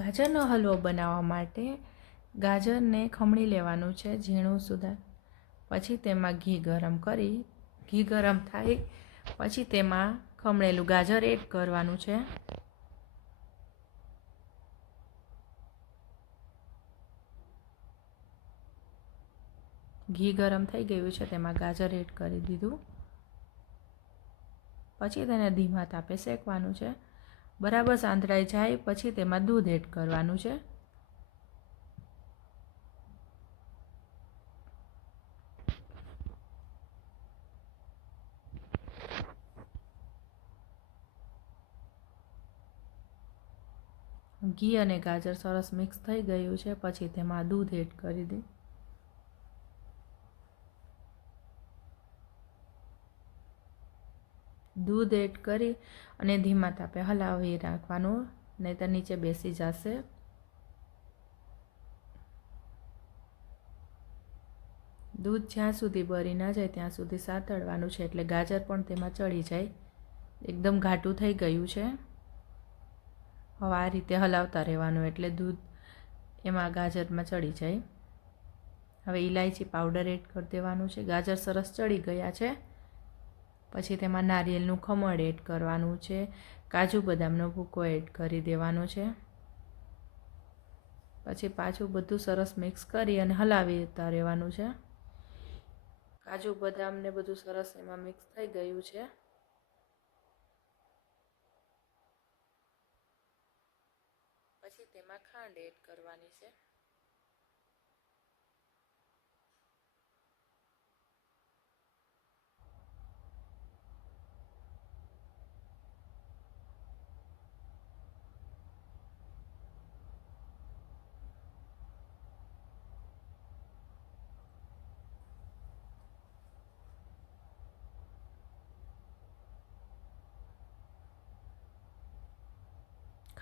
ગાજરનો હલવો બનાવવા માટે ગાજરને ખમણી લેવાનું છે ઝીણું સુધા. પછી તેમાં ઘી ગરમ કરી, ઘી ગરમ થાય પછી તેમાં ખમણેલું ગાજર એડ કરવાનું છે. ઘી ગરમ થઈ ગયું છે, તેમાં ગાજર એડ કરી દીધું. પછી તેને ધીમા તાપે શેકવાનું છે. બરાબર સાંતળાઈ જાય પછી તેમાં દૂધ એડ કરવાનું છે. ઘી અને ગાજર સરસ મિક્સ થઈ ગયું છે પછી તેમાં દૂધ એડ કરી દે. દૂધ એડ કરી અને ધીમા તાપે હલાવી રાખવાનું, નહીંતર નીચે બેસી જશે. દૂધ જ્યાં સુધી બળી ના જાય ત્યાં સુધી સાતળવાનું છે, એટલે ગાજર પણ તેમાં ચડી જાય. એકદમ ઘાટું થઈ ગયું છે. હવે આ રીતે હલાવતા રહેવાનું એટલે દૂધ એમાં ગાજરમાં ચડી જાય. હવે ઇલાયચી પાવડર એડ કરી દેવાનું છે. ગાજર સરસ ચડી ગયા છે. પછી તેમાં નારિયેળનું ખમણ એડ કરવાનું છે. કાજુ બદામનો ભૂકો એડ કરી દેવાનો છે. પછી પાછું બધું સરસ મિક્સ કરી અને હલાવતા રહેવાનું છે. કાજુ બદામ ને બધું સરસ એમાં મિક્સ થઈ ગયું છે. પછી તેમાં ખાંડ એડ કરવાની છે.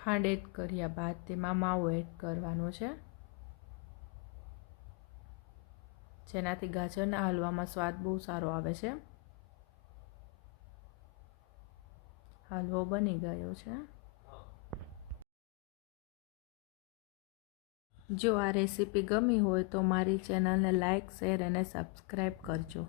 ખાંડ એડ કર્યા બાદ તેમાં માવો એડ કરવાનો છે, જેનાથી ગાજરના હલવામાં સ્વાદ બહુ સારો આવે છે. હલવો બની ગયો છે. જો આ રેસીપી ગમી હોય તો મારી ચેનલને લાઈક, શેર અને સબસ્ક્રાઈબ કરજો.